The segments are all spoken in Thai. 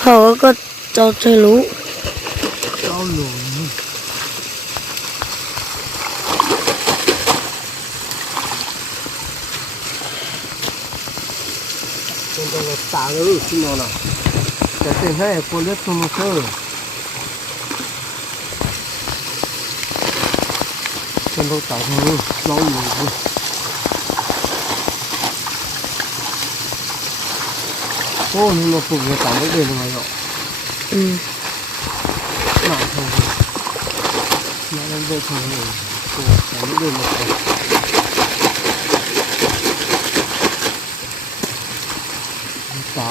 เขาก็จะรู้เจ้าหลงเป็นตัวตาเลยที่นอนอ่ะแต่เป็นให้คนเล็กตัวมันเท่เป็นตัวตาที่ร้องอยู่โอ้นี่เราปลูกในต่างประเทศยังไงอ่ะหนาทองหนาเล่นเด็กทองเลยปลูกต่างประเทศมาเต่า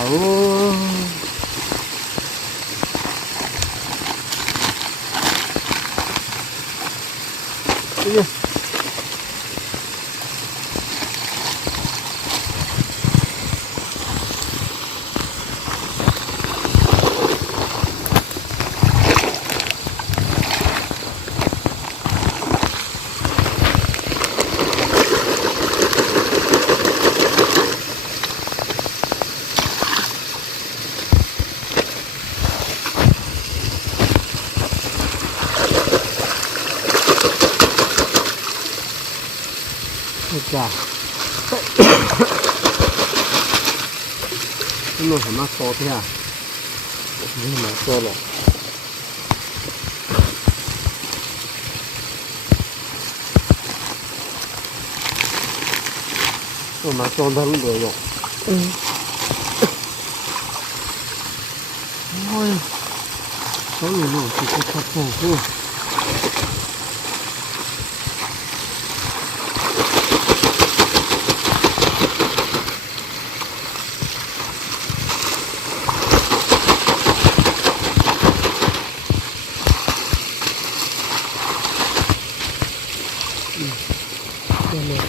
เนี่ยจ้านี่มันสามารถโตได้อ่ะนี่มันโตหรอกมันโตได้รู้เลยหรอกโอ้ยเขาอยู่หนูที่เขาทับโผล่โอเ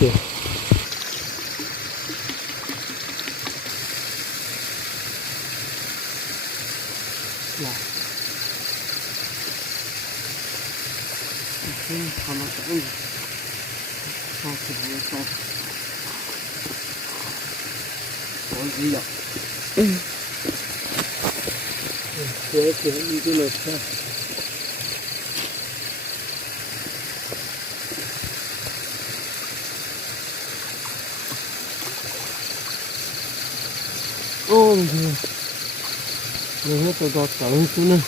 คทำมาจากนี้ชอบเสียงชอบโอ้ยดีอ่ะเสียงดีเลยใช่โอ้ยเนี่ยตัวต่อต่างกันนะ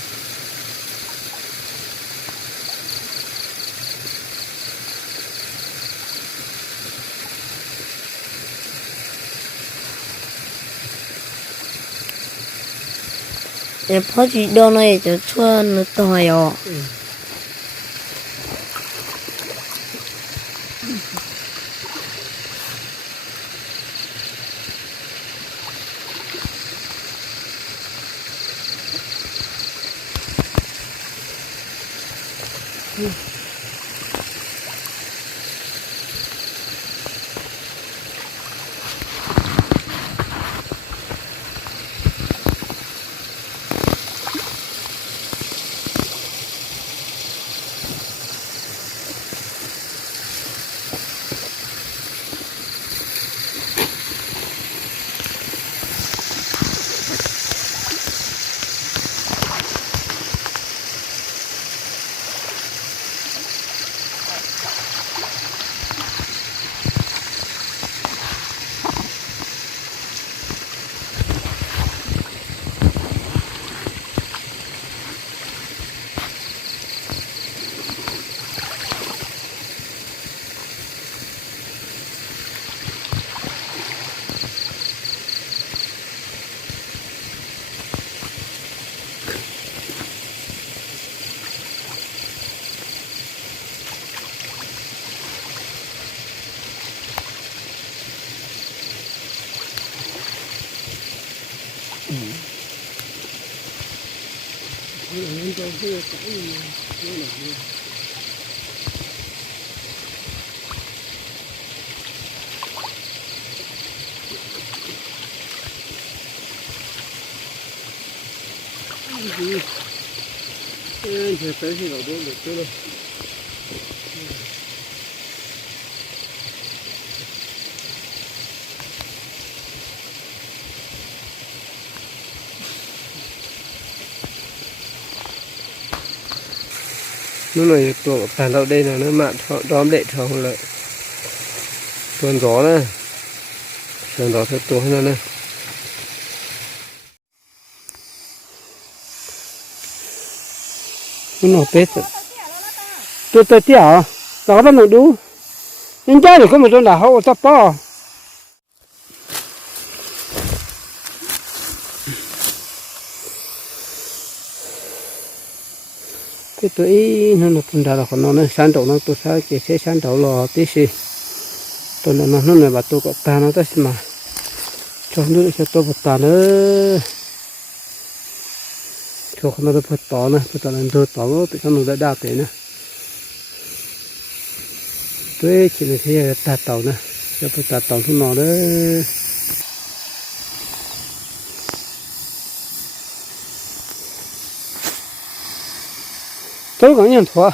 แต่พอจีโดนเลยจะช่วยนึกตัวย่อนี่จะเพื่อจะนี่นี่หน่อยจะไปที่เราดูเด็กเลย nó này tổ tàn đâu đây là nó mạn đóm đệ thòng lại tuần gió này tuần gió theo tổ hay này nó tết tôi tiếc à đó là nó đủ nhưng cha thì có một chỗ nào họ tập po cái tuổi nó phần đa là còn nó san đầu nó tôi sao chỉ sẽ san đầu lò tí xí tôi nó này bà tôi có ta nó tới mà cho nước cho tôi bật ta nữa cho nó được bật tỏ nữa bật tỏ lên tôi tỏ nó tự nó đã đa thế nữa tôi chỉ là thế ta tàu nữa cho bật ta tàu nó đó tôi có nhận thua